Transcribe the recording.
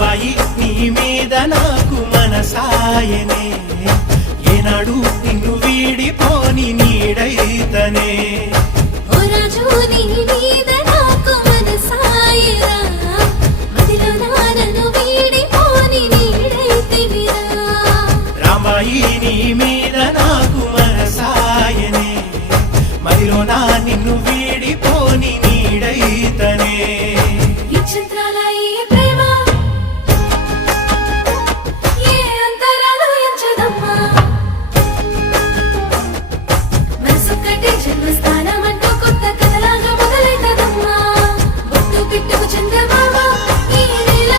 రాంబాయి నీ మీద నాకు మనసాయనే ఏనాడు నిన్ను వీడిపోని నీడైతనే ఓ రాజు నీ మీద నాకు మనసాయరా